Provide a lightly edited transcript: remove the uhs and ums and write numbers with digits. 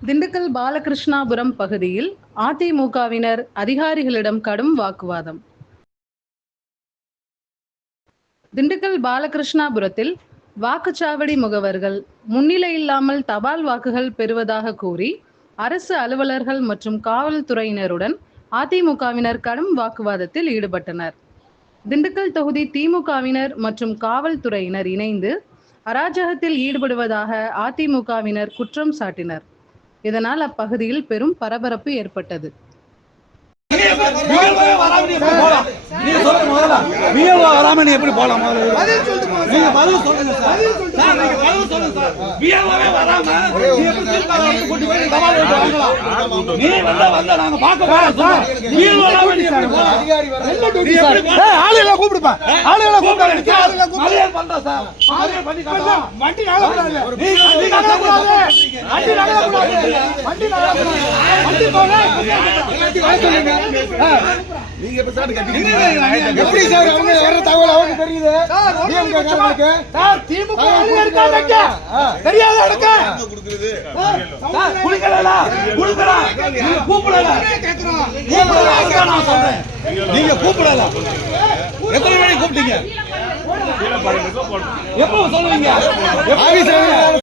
திண்டுக்கல் பாலகிருஷ்ணாபுரம் பகுதியில் அதிமுகவினர் அதிகாரிகளிடம் கடும் வாக்குவாதம். திண்டுக்கல் பாலகிருஷ்ணாபுரத்தில் வாக்குச்சாவடி முகவர்கள் முன்னிலையில்லாமல் தபால் வாக்குகள் பெறுவதாக கூறி அரசு அலுவலர்கள் மற்றும் காவல்துறையினருடன் அதிமுகவினர் கடும் வாக்குவாதத்தில் ஈடுபட்டனர். திண்டுக்கல் தொகுதி திமுகவினர் மற்றும் காவல்துறையினர் இணைந்து அராஜகத்தில் ஈடுபடுவதாக அதிமுகவினர் குற்றம் சாட்டினர். இதனால் அப்பகுதியில் பெரும் பரபரப்பு ஏற்பட்டது. நீங்க எப்படி சார் அவங்க வர தகவல் அவங்க தெரியுது சார் திமுக தெரியாத எடுக்க குடுக்குறது சார் குளிக்கலல குளிக்கலாம் கூப்பிடல நான் சொல்றேன் நீங்க கூப்பிடல எத்தனை மணிக்கு கூப்பிட்டீங்க எப்போ சொல்லுவீங்க ஆபீஸ்